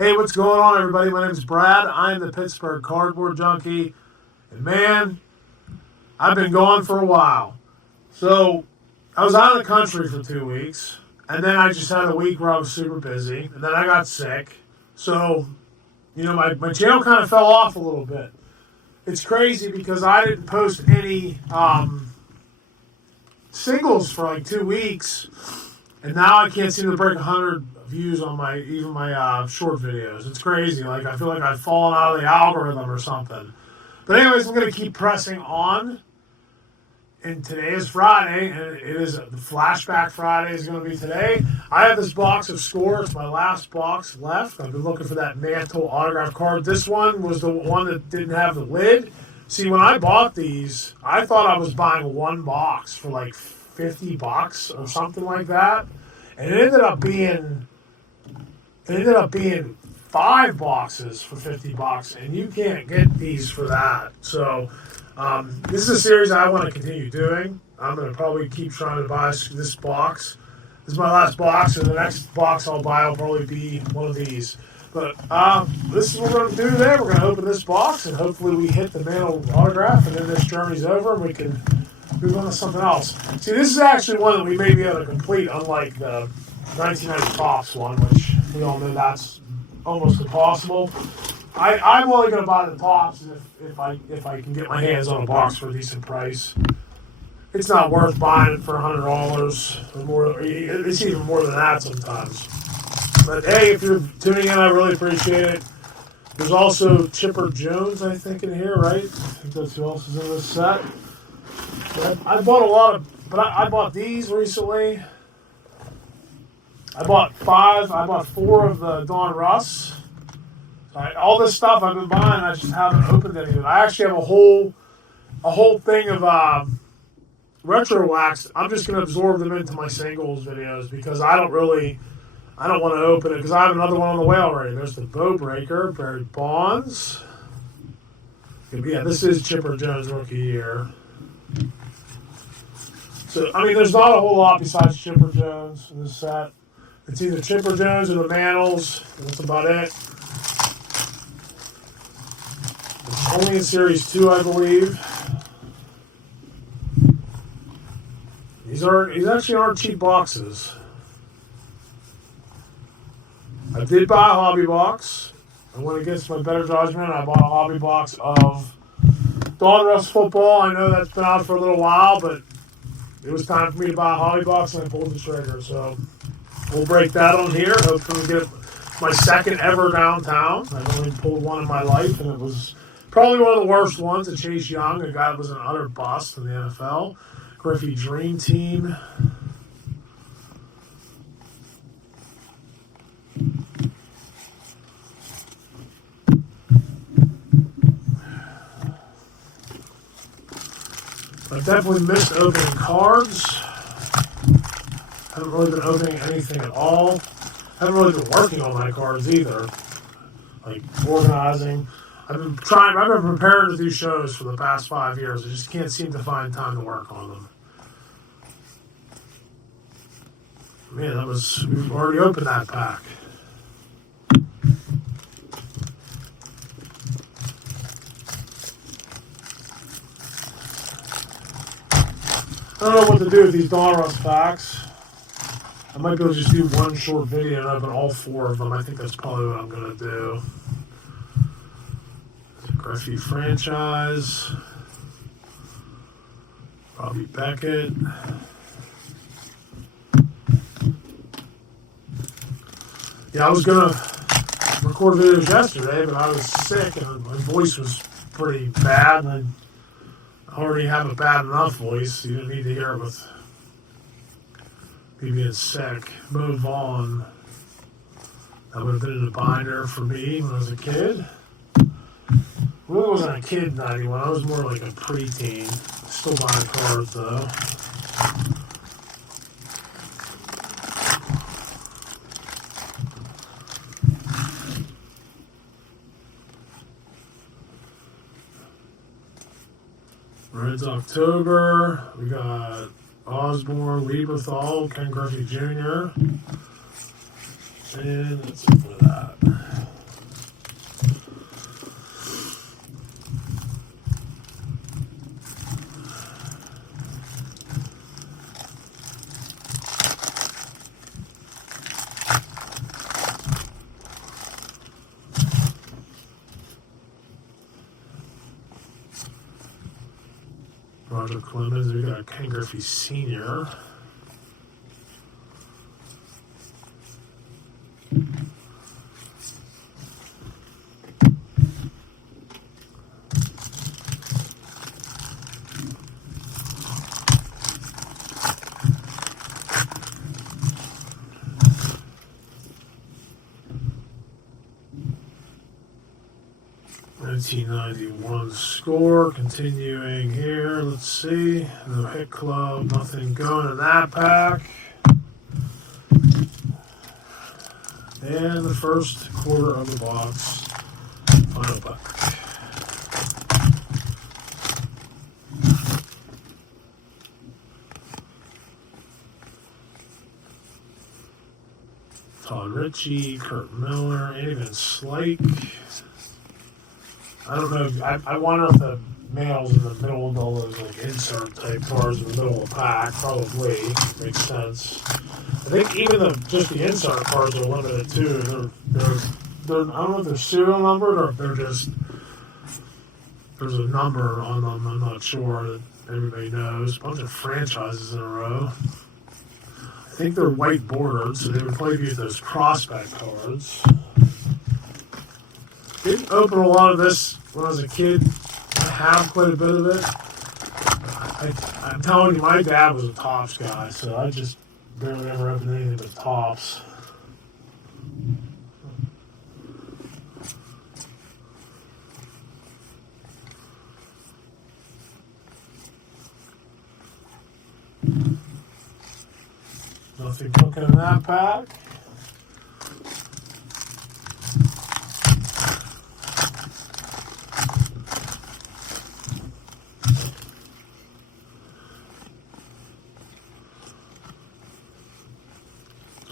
Hey, what's going on, everybody? My name is Brad. I'm the Pittsburgh Cardboard Junkie. And man, I've been gone for a while. So, I was out of the country for 2 weeks. And then I just had a week where I was super busy. And then I got sick. So, my channel kind of fell off a little bit. It's crazy because I didn't post any singles for like 2 weeks. And now I can't seem to break 100 views on my short videos. It's crazy. Like, I feel like I've fallen out of the algorithm or something. But anyways, I'm going to keep pressing on. And today is Friday, and it is the Flashback Friday is going to be today. I have this box of Score. It's my last box left. I've been looking for that Mantle autograph card. This one was the one that didn't have the lid. See, when I bought these, I thought I was buying one box for like $50 or something like that. And it ended up being 5 boxes for $50, and you can't get these for that. So this is a series I want to continue doing. I'm going to probably keep trying to buy this box. This is my last box, and the next box I'll buy will probably be one of these. But this is what we're going to do today. We're going to open this box, and hopefully we hit the Mantle autograph, and then this journey's over, and we can move on to something else. See, this is actually one that we may be able to complete, unlike the 1990 Topps one, which we all know that's almost impossible. I'm only going to buy the Topps if I can get my hands on a box for a decent price. It's not worth buying it for $100 or more. It's even more than that sometimes. But hey, if you're tuning in, I really appreciate it. There's also Chipper Jones, I think, in here, right? I think that's who else is in this set. I bought a lot of, but I bought these recently. I bought 4 of the Don Russ. All this stuff I've been buying, I just haven't opened any of it. I actually have a whole thing of retro wax. I'm just going to absorb them into my singles videos because I don't want to open it because I have another one on the way already. There's the Bow Breaker, Barry Bonds. Yeah, this is Chipper Jones rookie year. So, I mean, there's not a whole lot besides Chipper Jones in this set. It's either Chipper Jones or the Mantles, and that's about it. It's only in Series 2, I believe. These actually aren't cheap boxes. I did buy a hobby box. And when against my better judgment, I bought a hobby box of Don Russ football. I know that's been out for a little while, but it was time for me to buy a hobby box, and I pulled the trigger. So we'll break that on here. Hopefully we get my second ever downtown. I've only pulled one in my life, and it was probably one of the worst ones. A Chase Young, a guy that was an utter bust in the NFL. Griffey Dream Team. I've definitely missed opening cards. Haven't really been opening anything at all. Haven't really been working on my cards either. Like organizing. I've been preparing to do shows for the past 5 years. I just can't seem to find time to work on them. Man, we've already opened that pack. I don't know what to do with these Don Russ packs. I might be able to just do one short video and open all 4 of them. I think that's probably what I'm going to do. Griffey franchise. Bobby Beckett. Yeah, I was going to record videos yesterday, but I was sick and my voice was pretty bad. And I already have a bad enough voice. You don't need to hear it with me being sick. Mo Vaughn. That would have been in a binder for me when I was a kid. I really wasn't a kid in 91. I was more like a preteen. Still buying cards, though. Reds October. We got Osborne, Lieberthal, Ken Griffey Jr. And that's it for that. Roger Clemens. We got Ken Griffey Sr. $1991 score. Continuing here. Let's see. No hit club. Nothing going in that pack. And the first quarter of the box. Final pack. Todd Ritchie, Kurt Miller, Andy Van Slyke. I don't know. I wonder if the mail's in the middle of all those like insert type cards in the middle of the pack. Probably makes sense. I think even just the insert cards are limited too. They're I don't know if they're serial numbered or if they're just there's a number on them. I'm not sure that everybody knows. A bunch of franchises in a row. I think they're white bordered, so they would probably use those prospect cards. Didn't open a lot of this when I was a kid. I have quite a bit of it. I'm telling you, my dad was a Topps guy, so I just barely ever opened anything but Topps. Nothing cooking in that pack.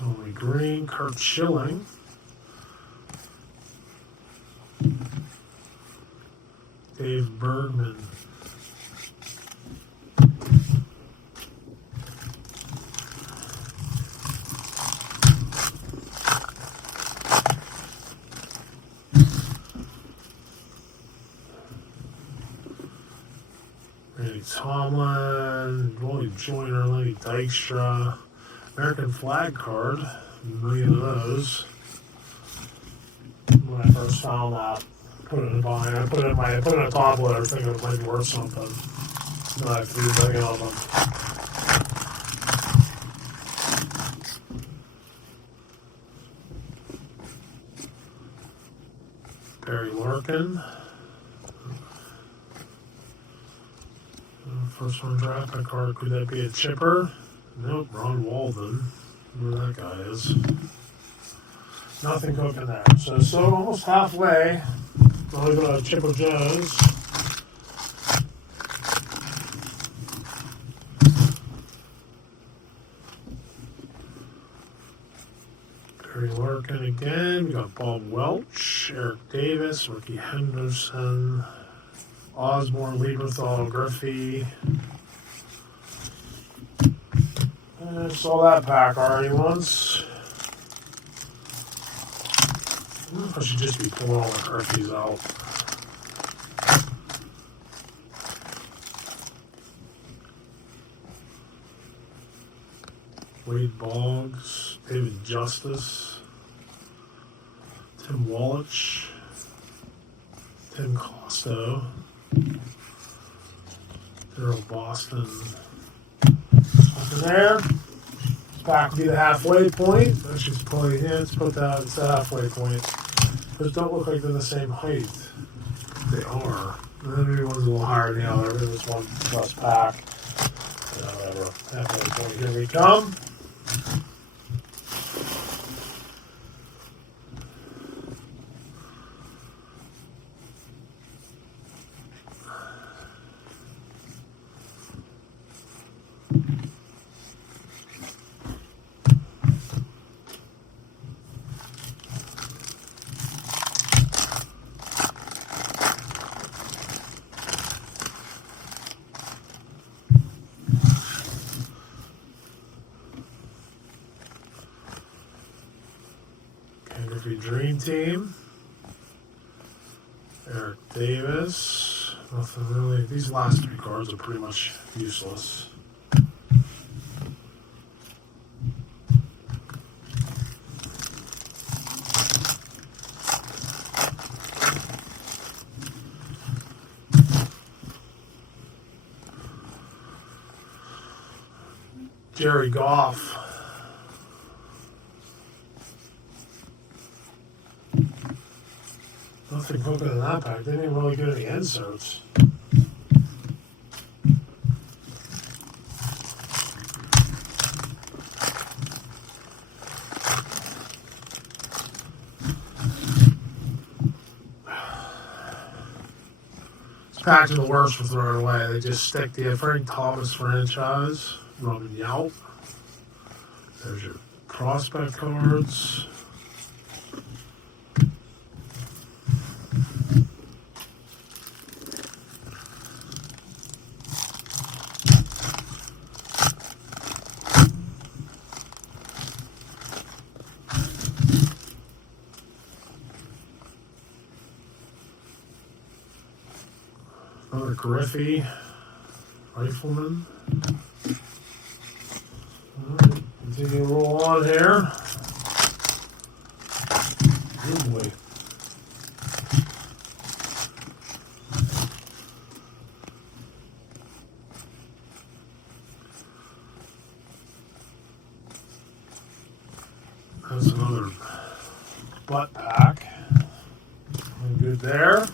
Only green, Kurt Schilling. Dave Bergman. Randy Tomlin, Wally Joyner, Lenny Dykstra, American flag card, a million of those. When I first found that, put it in a bind. I put it in a top loader thinking it might be worth something. Now I have to do a million of them. Barry Larkin. First one draft pick card. Could that be a chipper? Nope, Ron Walden. Where that guy is. Nothing cooking there. So almost halfway. Only got a Chipper Jones. Barry Larkin again. We got Bob Welch, Eric Davis, Ricky Henderson, Osborne, Lieberthal, Griffey. I saw that pack already once. I should just be pulling all the Griffeys out. Wade Boggs, David Justice, Tim Wallich, Tim Costo, Daryl Boston. Nothing there. Back would be the halfway point. Let's just play in. Let's put that as the halfway point. Those don't look like they're the same height. They are. And then maybe one's a little higher than the other. Maybe this one less pack. Whatever. Halfway point. Here we come. Dream Team, Eric Davis, Nothing really. These last 3 cards are pretty much useless. Jerry Goff. Nothing cooking in that pack. They didn't really get any inserts. These packs are the worst for throwing away. They just stick the Frank Thomas franchise. Robin Yount. There's your prospect cards. Another Griffey Rifleman. Alright, continue to roll on here. Oh boy. That's another butt pack. Good there.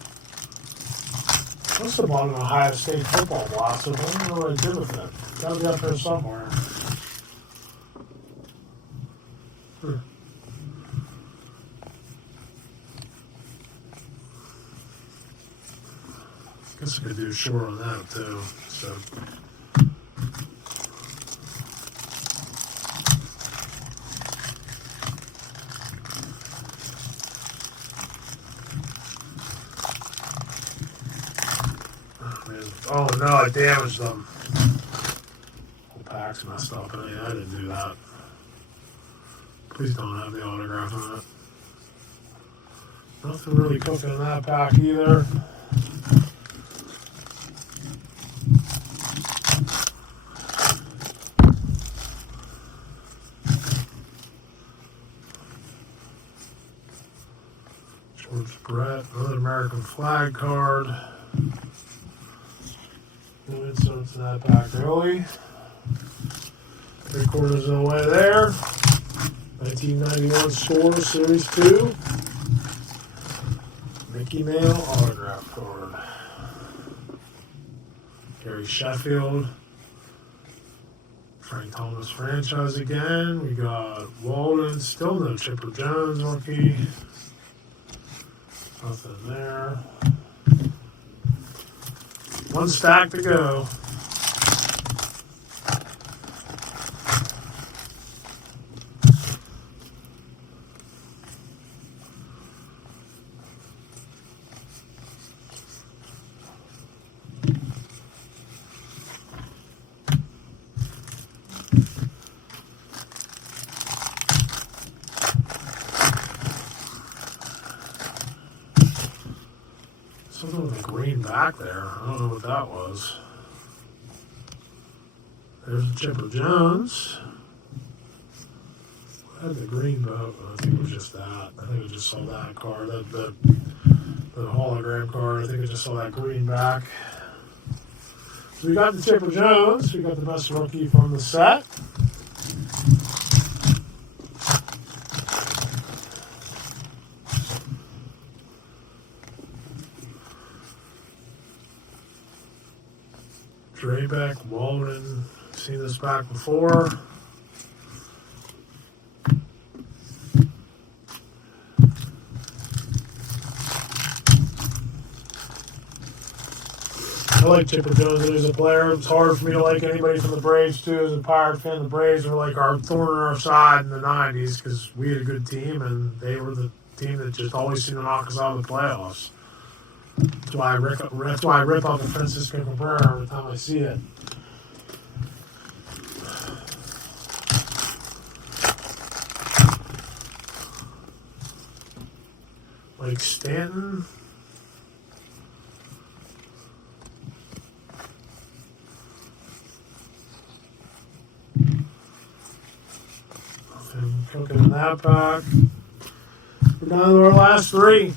Must have bought an Ohio State football blossom. I don't know what I did with it. Gotta be up there somewhere. Guess I could do short on that too. So. Oh no, I damaged them. Whole pack's messed up. I didn't do that. Please don't have the autograph on it. Nothing really cooking in that pack either. George Brett, another American flag card. No inserts in that pack, really. 3/4 of the way there. 1991 Score Series 2. Mickey Mantle autograph card. Gary Sheffield. Frank Thomas franchise again. We got Walden. Still no Chipper Jones rookie. Nothing there. One stack to go. Something with a green back there. I don't know what that was. There's Chipper Jones. I had the green boat. I think it was just that. I think I just saw that card. The hologram card. I think I just saw that green back. So we got the Chipper Jones. We got the best rookie from the set. Draybeck, Walden, seen this back before. I like Chipper Jones as a player. It's hard for me to like anybody from the Braves too. As a Pirate fan, the Braves were like our thorn in our side in the 90s because we had a good team and they were the team that just always seemed to knock us out of the playoffs. That's why I rip off a Francisco Cabrera every time I see it. Like Stanton. cooking in that pack. We're down to our last 3.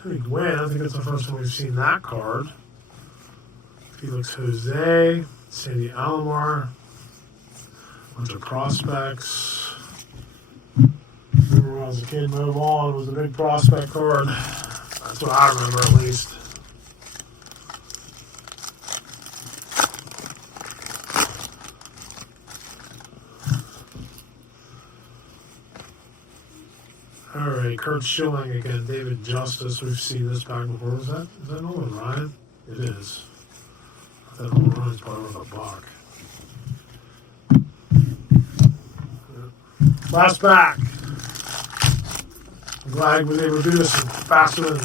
Teddy Gwynn, I think that's the first time we've seen that card. Felix Jose, Sandy Alomar, bunch of prospects. Remember when I was a kid, Move On was a big prospect card. That's what I remember at least. All right, Kurt Schilling again, David Justice. We've seen this back before. Is that Nolan Ryan? It is. That Nolan Ryan's probably worth $1. Last pack. I'm glad I was able to do this in faster than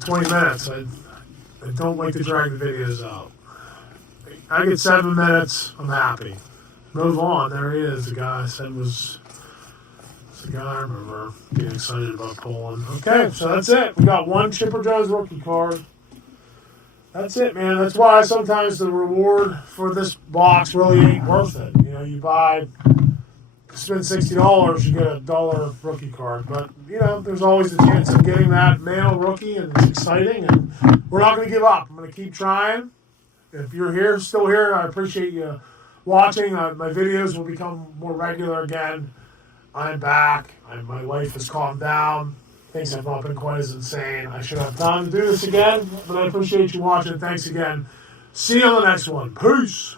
20 minutes. I don't like to drag the videos out. I get 7 minutes. I'm happy. Move On. There he is. The guy I said was the guy I remember being excited about pulling. Okay, so that's it. We got 1 Chipper Jones rookie card. That's it, man. That's why sometimes the reward for this box really ain't worth it. You know, you spend $60, you get a $1 rookie card. But, you know, there's always the chance of getting that Mantle rookie, and it's exciting. And we're not going to give up. I'm going to keep trying. If you're still here, I appreciate you watching. My videos will become more regular again. I'm back. My life has calmed down. Things have not been quite as insane. I should have time to do this again, but I appreciate you watching. Thanks again. See you on the next one. Peace.